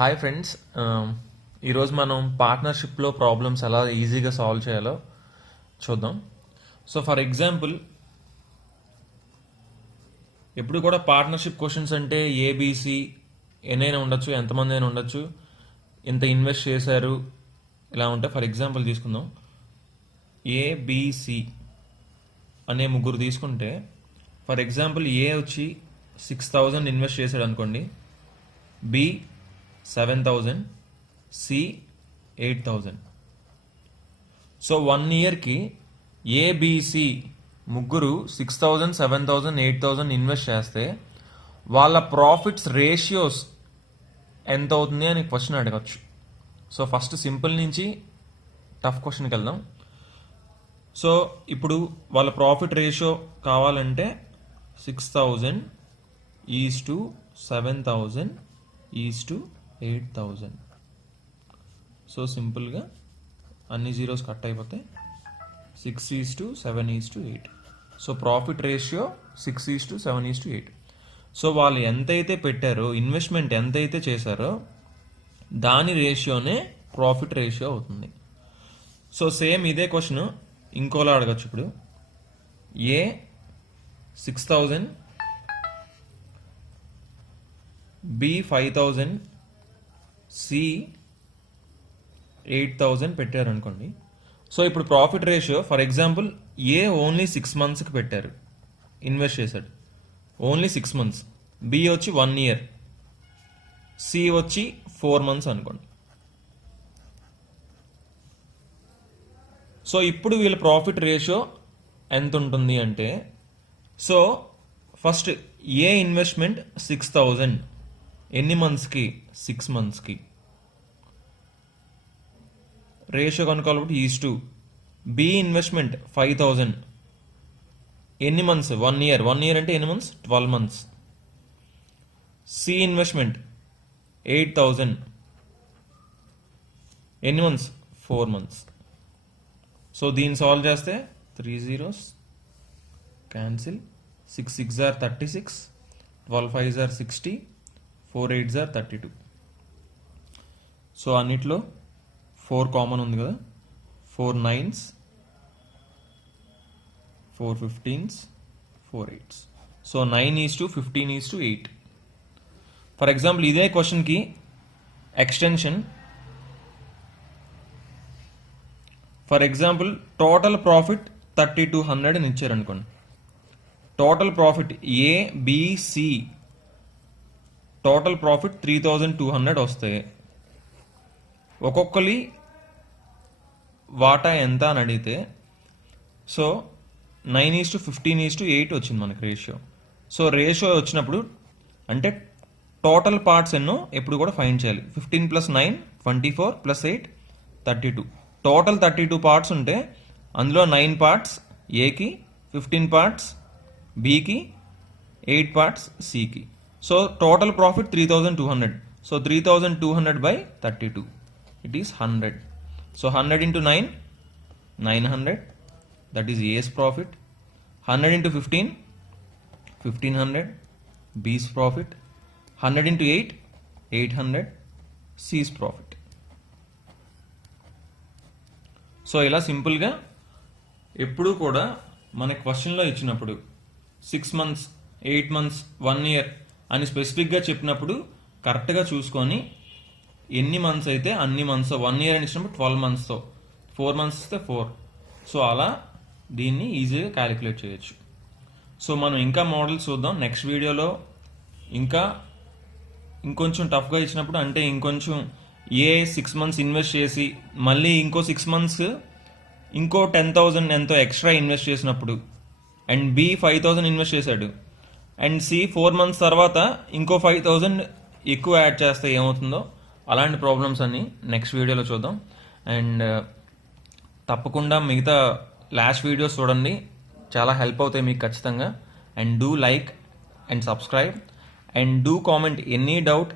Hi friends, ఈరోజు మనం పార్ట్నర్షిప్లో problems ఎలా ఈజీగా సాల్వ్ చేయాలో చూద్దాం. సో ఫర్ ఎగ్జాంపుల్, ఎప్పుడు కూడా పార్ట్నర్షిప్ క్వశ్చన్స్ అంటే ఏబిసి ఎన్నైనా ఉండొచ్చు, ఎంతమంది అయినా ఉండొచ్చు, ఎంత ఇన్వెస్ట్ చేశారు ఇలా ఉంటాయి. ఫర్ ఎగ్జాంపుల్ తీసుకుందాం, ఏబిసి అనే ముగ్గురు తీసుకుంటే, ఫర్ ఎగ్జాంపుల్ ఏ వచ్చి 6,000 ఇన్వెస్ట్ చేశాడు అనుకోండి, బి 7,000, సి 8,000. సో 1 ఇయర్కి ఏబిసి ముగ్గురు 6,000, 7,000, 8,000 ఇన్వెస్ట్ చేస్తే వాళ్ళ ప్రాఫిట్స్ రేషియోస్ ఎంత అవుతుంది అని క్వశ్చన్ అడగచ్చు. సో ఫస్ట్ సింపుల్ నుంచి టఫ్ క్వశ్చన్కి వెళ్దాం. సో ఇప్పుడు వాళ్ళ ప్రాఫిట్ రేషియో కావాలంటే 6,000 is to 7,000 is to 8,000. So సింపుల్గా అన్ని జీరోస్ కట్ అయిపోతాయి. 6 is to 7 is to 8. So profit ratio 6 is to 7 is to 8. So వాళ్ళు ఎంతైతే పెట్టారో, ఇన్వెస్ట్మెంట్ ఎంతైతే చేశారో దాని రేషియోనే ప్రాఫిట్ రేషియో అవుతుంది. సో సేమ్ ఇదే క్వశ్చన్ ఇంకోలా అడగచ్చు. ఇప్పుడు ఏ 6,000, బి 5,000, సి 8,000 పెట్టారు అనుకోండి. సో ఇప్పుడు profit ratio for example A only 6 మంత్స్కి పెట్టారు, ఇన్వెస్ట్ చేశాడు ఓన్లీ 6 మంత్స్, బి వచ్చి 1 ఇయర్, సి వచ్చి 4 మంత్స్ అనుకోండి. సో ఇప్పుడు వీళ్ళ ప్రాఫిట్ రేషియో ఎంత ఉంటుంది అంటే, సో ఫస్ట్ ఏ ఇన్వెస్ట్మెంట్ 6,000 ఎన్ని మంత్స్కి, 6 మంత్స్కి రేషియో కనుకోవాలంటే ఈజ్ టు, బి ఇన్వెస్ట్మెంట్ 5,000 ఎన్ని మంత్స్, 1 ఇయర్, 1 ఇయర్ అంటే ఎన్ని మంత్స్, 12 మంత్స్. సి ఇన్వెస్ట్మెంట్ 8,000 ఎన్ని మంత్స్, 4 మంత్స్. సో దీన్ని సాల్వ్ చేస్తే 3 zeros cancel, 6 6 are 36, 12 5 are 60, 4 8 are 32. So అన్నిట్లో 4 కామన్ ఉంది కదా, 4 9s, 4 15s, 4 8s. So 9 is to 15 is to 8. For example ఇదే క్వశ్చన్కి extension, for example total profit 3,200 అని ఇచ్చారు అనుకోండి. Total profit ABC total profit 3,200 వస్తాయి. ఒక్కొక్కరి వాటా ఎంత అని అడిగితే, so 9 is to 15 is to 8 వచ్చింది మనకి రేషియో. సో రేషియో వచ్చినప్పుడు అంటే టోటల్ పార్ట్స్ ఎన్నో ఎప్పుడు కూడా ఫైండ్ చేయాలి. 15 + 9 24 + 8 32. టోటల్ 32 పార్ట్స్ ఉంటే అందులో 9 పార్ట్స్ ఏకి, 15 పార్ట్స్ బికి, 8 పార్ట్స్ సికి. So total profit 3,200. So 3,200/32 it is 100. So 100 into 9 900, that is A's profit. 100 into 15 1,500, B's profit. 100 into 8 800, C's profit. So ఇలా సింపుల్గా ఎప్పుడూ కూడా మన క్వశ్చన్లో ఇచ్చినప్పుడు 6 months, 8 months, 1 year అని స్పెసిఫిక్గా చెప్పినప్పుడు కరెక్ట్గా చూసుకొని ఎన్ని మంత్స్ అయితే అన్ని మంత్స్, 1 year అని ఇచ్చినప్పుడు 12 monthsతో, 4 months ఇస్తే 4. సో అలా దీన్ని ఈజీగా క్యాలిక్యులేట్ చేయొచ్చు. సో మనం ఇంకా మోడల్స్ చూద్దాం నెక్స్ట్ వీడియోలో. ఇంకా ఇంకొంచెం టఫ్గా ఇచ్చినప్పుడు, అంటే ఇంకొంచెం ఏ 6 months ఇన్వెస్ట్ చేసి మళ్ళీ ఇంకో 6 months ఇంకో 10,000 ఎంతో ఎక్స్ట్రా ఇన్వెస్ట్ చేసినప్పుడు, అండ్ బి 5,000 ఇన్వెస్ట్ చేశాడు, అండ్ సి 4 months తర్వాత ఇంకో 5,000 ఎక్కువ యాడ్ చేస్తే ఏమవుతుందో అలాంటి ప్రాబ్లమ్స్ అన్ని నెక్స్ట్ వీడియోలో చూద్దాం. అండ్ తప్పకుండా మిగతా లాస్ట్ వీడియోస్ చూడండి, చాలా హెల్ప్ అవుతాయి మీకు ఖచ్చితంగా. And do like and subscribe and do comment any doubt.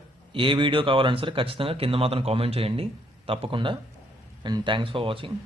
A video కావాలన్నా సరే ఖచ్చితంగా కింద మాత్రం కామెంట్ చేయండి తప్పకుండా. And thanks for watching.